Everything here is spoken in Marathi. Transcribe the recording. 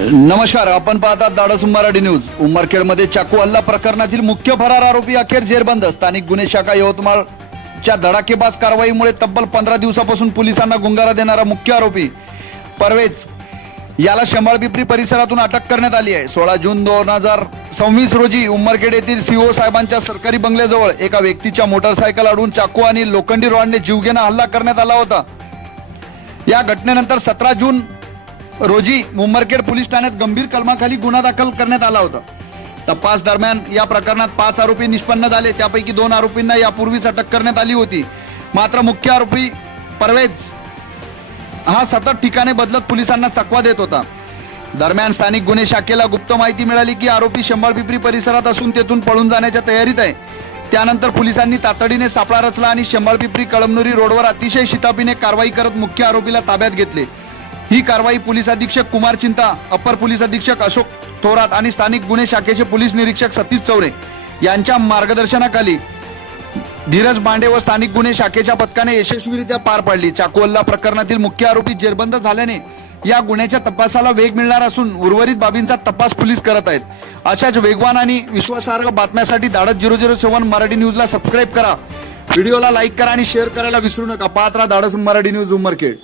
नमस्कार, आपण पाहतात धाडस मराठी न्यूज। उमरखेडमध्ये चाकू हल्ला प्रकरणातील मुख्य फरार आरोपी अखेर जेरबंद। स्थानिक गुन्हे शाखा यवतमाळच्या धडाकेबाज कारवाईमुळे तब्बल 15 दिवसापासून पोलिसांना गुंगारा देणारा मुख्य आरोपी परवेज याला शंभाळपिंपरी परिसरातून अटक करण्यात आली आहे। 16 जून 2026 रोजी उमरखेड येथील सीओ साहेबांच्या सरकारी बंगल्याजवळ एका व्यक्तीच्या मोटरसायकल अडवून चाकू आणि लोखंडी रॉडने जीवघेणा हल्ला करण्यात आला होता। या घटनेनंतर 17 जून रोजी उमरखेड पोलीस ठाण्यात गंभीर कलमाखाली गुन्हा दाखल करण्यात आला होता। तपास दरम्यान या प्रकरणात 5 आरोपी निष्पन्न झाले, त्यापैकी 2 आरोपींना यापूर्वीच अटक करण्यात आली होती। मात्र मुख्य आरोपी परवेज हा सतत ठिकाणे बदलत पोलिसांना चकवा देत होता। दरम्यान स्थानिक गुन्हे शाखेला गुप्त माहिती मिळाली की आरोपी शंभाळपिंपरी परिसरात असून तेथून पळून जाण्याच्या तयारीत आहे। त्यानंतर पोलिसांनी तातडीने सापळा रचला आणि शंभाळपिंपरी कळमनुरी रोडवर अतिशय शिताफीने कारवाई करत मुख्य आरोपीला ताब्यात घेतले। ही कारवाई पोलीस अधीक्षक कुमार चिंता, अपर पोलीस अधीक्षक अशोक थोरात आणि स्थानिक गुन्हे शाखेचे पोलीस निरीक्षक सतीश चौरे यांच्या मार्गदर्शनाखाली धीरज बांडे व स्थानिक गुन्हे शाखेच्या पथकाने यशस्वीरित्या पार पाडली। चाकू हल्ला प्रकरणातील मुख्य आरोपी जेरबंद झाल्याने या गुन्ह्याच्या तपासाला वेग मिळणार असून उर्वरित बाबींचा तपास पोलीस करत आहेत। अशाच वेगवान आणि विश्वासार्ह बातम्यांसाठी धाडस 007 मराठी न्यूजला सबस्क्राईब करा, व्हिडिओला लाईक करा आणि शेअर करायला विसरू नका। पाहत राहा धाडस मराठी न्यूज उमरखेड।